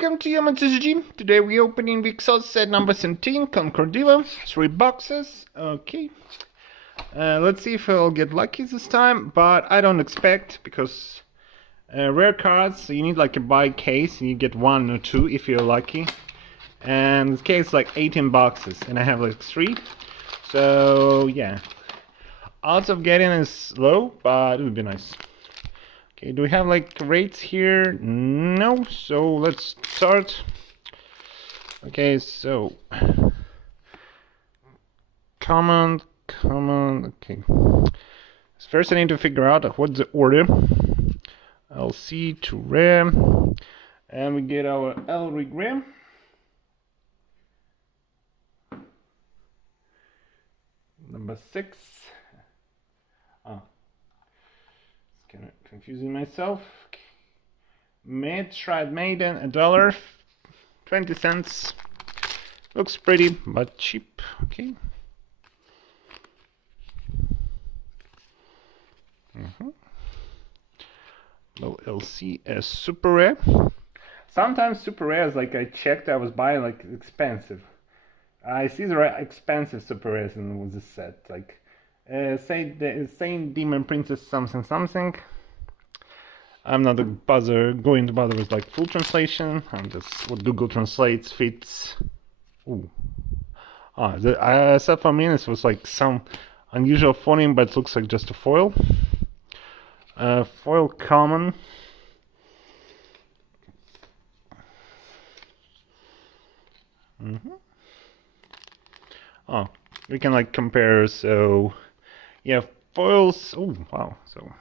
Welcome to TCG. Today we're opening Wixoss set number 17, Concord Diva. 3 boxes. Okay. Let's see if I'll get lucky this time, but I don't expect because rare cards, so you need like a buy case and you get 1 or 2 if you're lucky. And this case is like 18 boxes and I have like 3. So yeah. Odds of getting is low, but it would be nice. Okay, do we have like rates here? No, so let's start. Okay, so common, okay. First I need to figure out what's the order. LC to rare, and we get our L regram. Number 6. Kind of confusing myself. Mid Shroud Maiden, $1.20. Looks pretty but cheap. Okay. Low LC as super rare. Sometimes super rares, like I checked, I was buying like expensive. I see the expensive super rares in this set, like. Say the same Demon Princess something. I'm not going to bother with like full translation. I'm just what Google translates fits. Ooh. I said for me this was like some unusual phoneme, but it looks like just a foil. Foil common. Oh, we can like compare. So. Yeah, foils. Oh, wow. So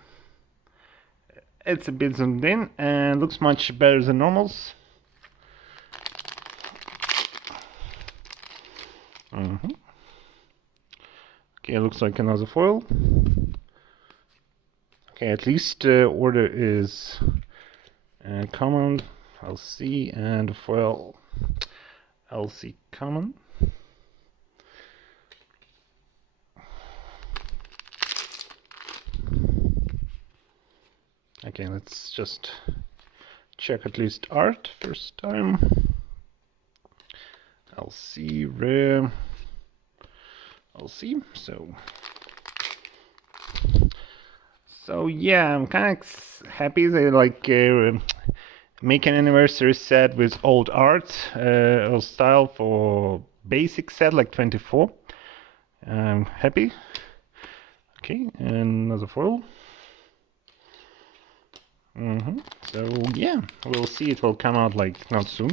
it's a bit zoomed in and looks much better than normals. Okay, looks like another foil. Okay, at least order is common, LC, and foil LC common. Okay, let's just check at least art first time. LC, rare, LC, so yeah, I'm kind of happy they like make an anniversary set with old art or style for basic set like 24. I'm happy. Okay, and another foil. So yeah, we'll see. It will come out like not soon.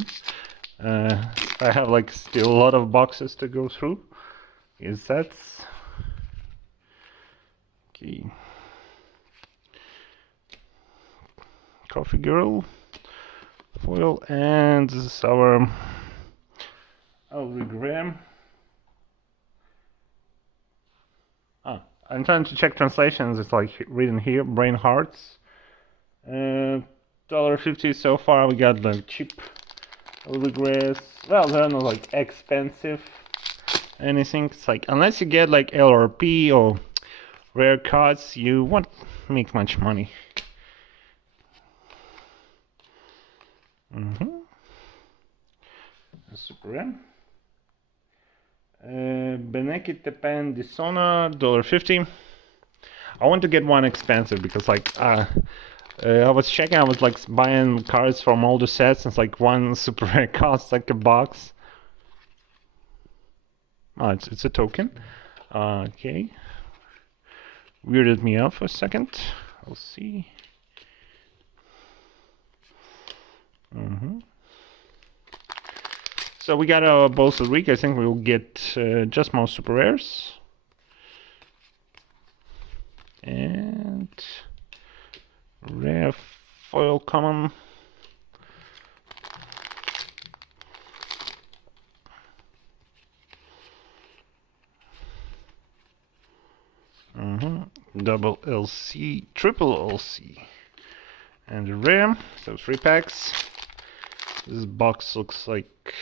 I have like still a lot of boxes to go through. Is sets. Okay. Coffee Girl foil, and this is our Alrigram. I'm trying to check translations. It's like written here, Brain Hearts. $1.50 so far. We got the cheap regress. Well, they're not like expensive anything. It's like unless you get like LRP or rare cards, you won't make much money. Super rare. Benekit Tepen Dishonor, $1.50. I want to get one expensive because like I was checking, I was like buying cards from all the sets, and it's like one super rare costs like a box. Oh, it's a token. Okay. Weirded me out for a second. I'll see. So we got our both of the week. I think we will get just more super rares. And rare foil common. Double LC, triple LC, and a rare. So 3 packs. This box looks like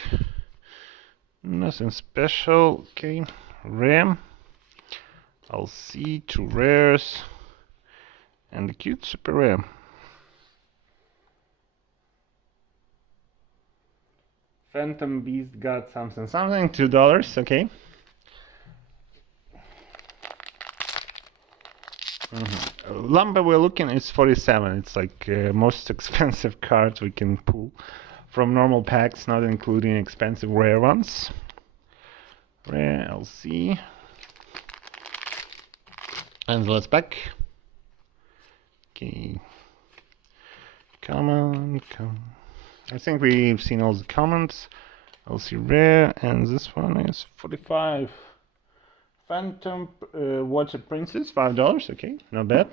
nothing special. Okay, rare, LC, 2 rares, and a cute super rare. Phantom Beast got something, $2, okay. Lumber we're looking is 47. It's like most expensive cards we can pull from normal packs, not including expensive rare ones. Rare LC. And let's back. Okay. Come on. I think we've seen all the comments. LC rare, and this one is 45. Phantom Water Princess, $5. Okay, not bad.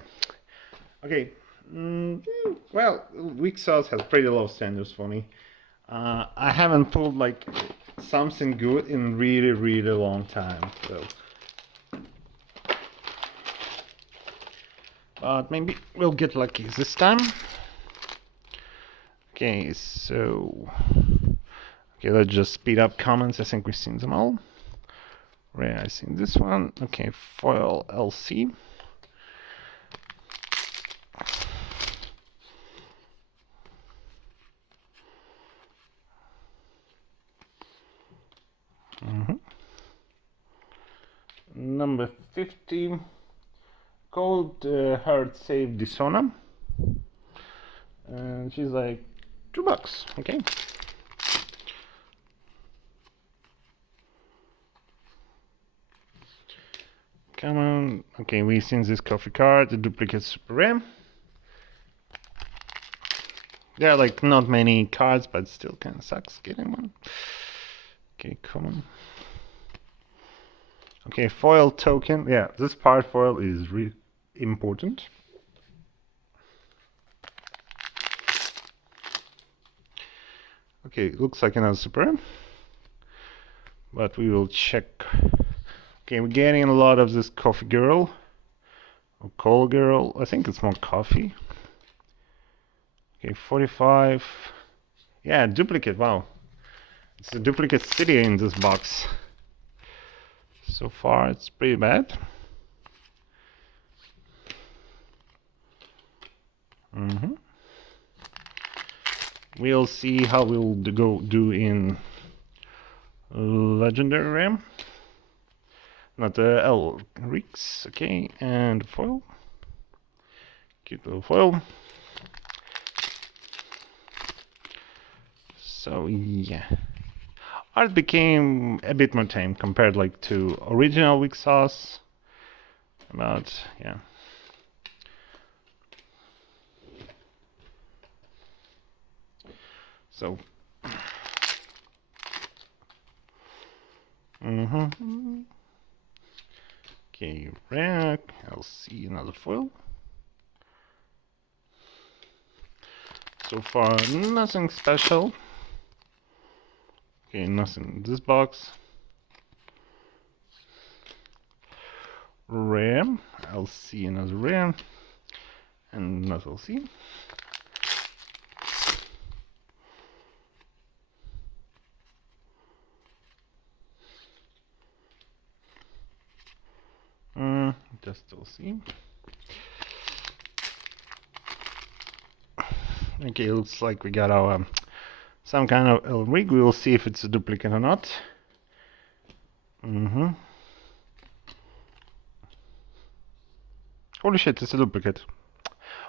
Okay, well, Wixoss has pretty low standards for me. I haven't pulled like something good in really long time, so. But maybe we'll get lucky this time. Okay, so. Okay, let's just speed up comments. I think we've seen them all. Rare, I've seen this one. Okay, foil LC. Number 50. Cold Heart Save Disona. And she's like $2. Okay. Come on. Okay, we've seen this coffee card, the duplicate super rare. There are like not many cards, but still kind of sucks getting one. Okay, come on. Okay, foil token. Yeah, this part foil is really important. Okay, looks like another super rare. But we will check. Okay, we're getting a lot of this coffee girl. Or coal girl. I think it's more coffee. Okay, 45. Yeah, duplicate. Wow. It's a duplicate city in this box. So far, it's pretty bad. We'll see how we'll do in legendary RAM. Not the L Rix, okay, and foil. Cute little foil. So yeah, art became a bit more tame compared like to original Wixoss. About yeah. So. Okay, rack. I'll see another foil. So far, nothing special. Okay, nothing in this box. Rare. I'll see another rare. And another LC. Just LC. Okay, it looks like we got our some kind of L rig. We will see if it's a duplicate or not. Holy shit, it's a duplicate.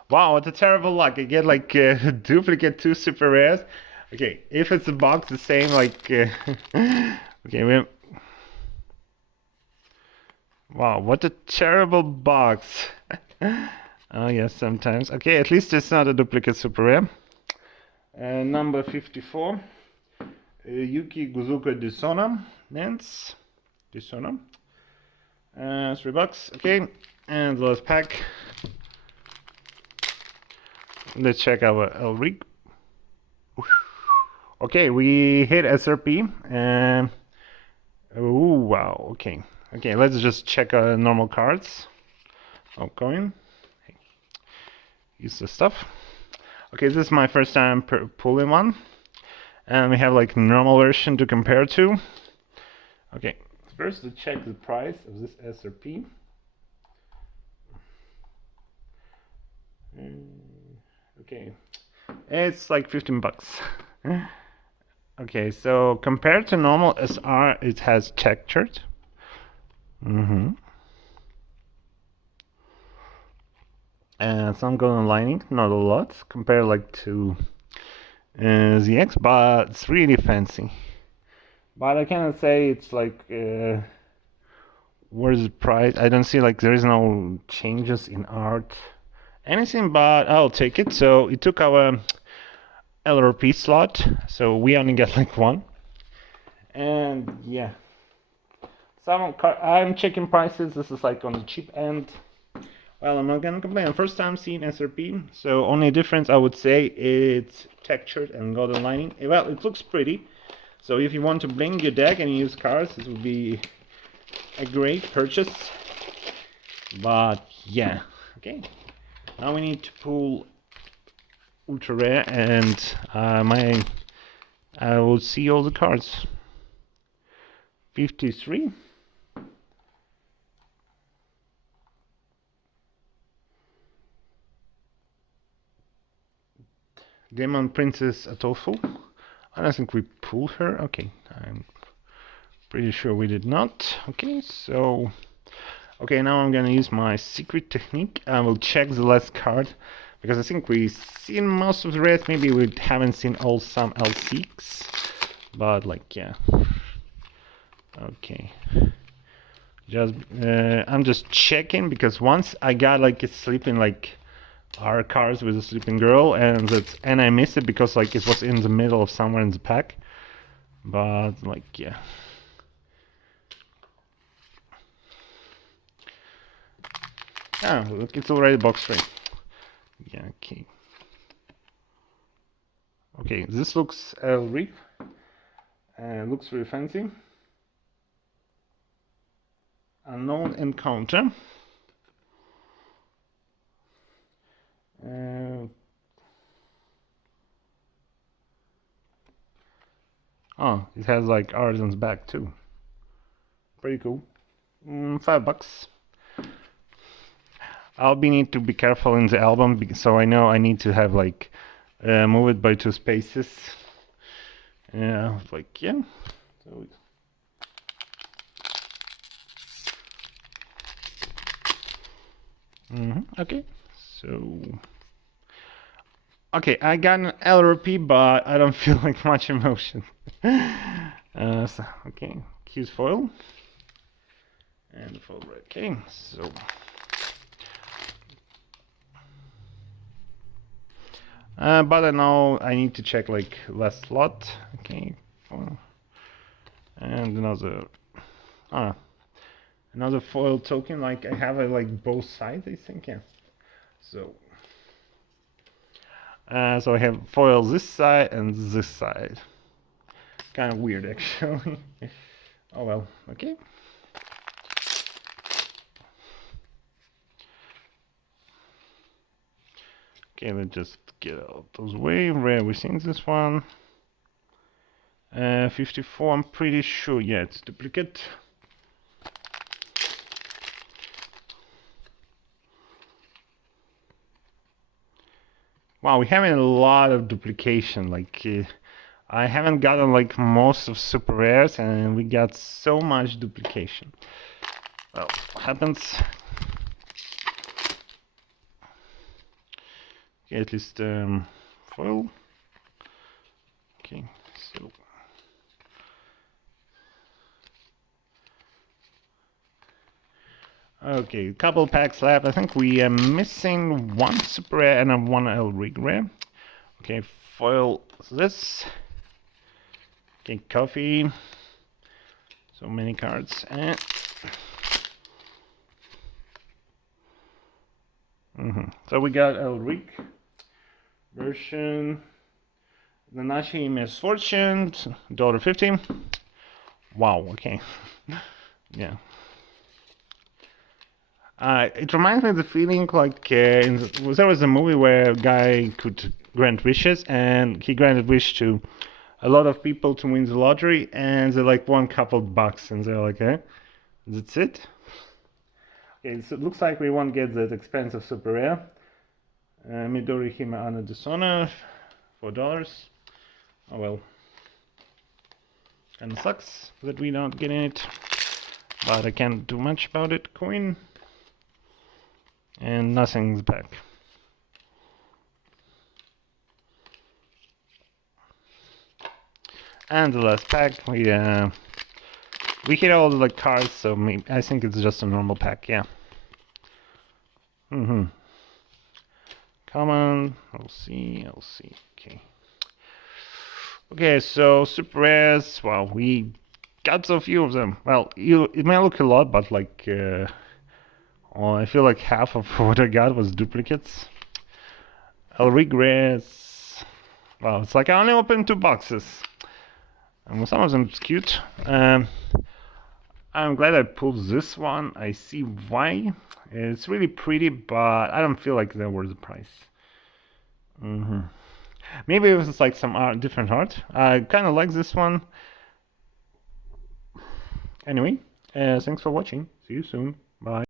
Wow, what a terrible luck. I get like duplicate 2 super rares. Okay, if it's a box the same like okay, wow, what a terrible box. Oh yes, sometimes. Okay, at least it's not a duplicate super rare. Number 54. Yuki Guzuka Disona. Nance. Disona. $3. Okay, and the last pack. Let's check our L rig. Okay, we hit SRP. Oh wow, okay. Okay, let's just check our normal cards. Outgoing. Use the stuff. Okay, this is my first time pulling one. And we have like normal version to compare to. Okay, first let's check the price of this SRP. Okay, it's like $15. Okay, so compared to normal SR, it has textured. And some golden lining, not a lot, compared like to ZX, but it's really fancy. But I cannot say it's like where's the price? I don't see like there is no changes in art, anything, but I'll take it. So it took our LRP slot, so we only get like one. And yeah, I'm checking prices. This is like on the cheap end. Well, I'm not gonna complain. First time seeing SRP, so only difference I would say it's textured and golden lining. Well, it looks pretty. So if you want to bling your deck and use cards, this would be a great purchase. But yeah, okay. Now we need to pull ultra rare, and I will see all the cards. 53. Demon Princess Atofu. I don't think we pulled her. Okay, I'm pretty sure we did not. Okay, so okay, now I'm gonna use my secret technique. I will check the last card because I think we've seen most of the rest. Maybe we haven't seen all some L6, but like yeah. Okay. I'm just checking because once I got like a sleeping like our cards with a sleeping girl, and I missed it because like it was in the middle of somewhere in the pack. But like yeah. Ah, look, it's already box free. Yeah, okay. Okay, this looks reef. Looks very fancy. Unknown encounter. Oh, it has like Arden's back too. Pretty cool. $5. I'll need to be careful in the album, so I know I need to have like move it by 2 spaces. Yeah, like yeah. So okay, so okay, I got an LRP, but I don't feel like much emotion. So, okay, Q's foil and the foil red. Okay, so but I know I need to check like last slot. Okay, and another foil token. Like I have it like both sides, I think. Yeah. So so I have foil this side and this side. Kind of weird, actually. Oh well. Okay. Okay, let's just get out those way. Rare, we've seen this one. 54, I'm pretty sure. Yeah, it's duplicate. Wow, we're having a lot of duplication. Like, I haven't gotten like most of super rares, and we got so much duplication. Well, what happens? Okay, at least foil. Okay, so okay, a couple packs left. I think we are missing one super rare and one L rig rare. Okay, foil this. Okay, coffee. So many cards. And so we got L rig version. The Nashi Misfortune, $1.50. Wow, okay. Yeah. It reminds me of the feeling like there was a movie where a guy could grant wishes, and he granted wish to a lot of people to win the lottery, and they like won a couple bucks, and they're like, that's it? Okay, so it looks like we won't get that expensive super rare. Midori Hime Ana Dishonor, $4. Oh well. And it sucks that we don't get it, but I can't do much about it. Coin. And nothing's back. And the last pack, we hit all the cards, so I think it's just a normal pack, yeah. Common, I'll see, okay. Okay, so super rares, well, we got so few of them. Well, it may look a lot, but like, I feel like half of what I got was duplicates. I'll regress. Well, it's like I only opened 2 boxes. And some of them is cute. I'm glad I pulled this one. I see why. It's really pretty, but I don't feel like they're worth the price. Maybe it was like some different art. I kind of like this one. Anyway, thanks for watching. See you soon. Bye.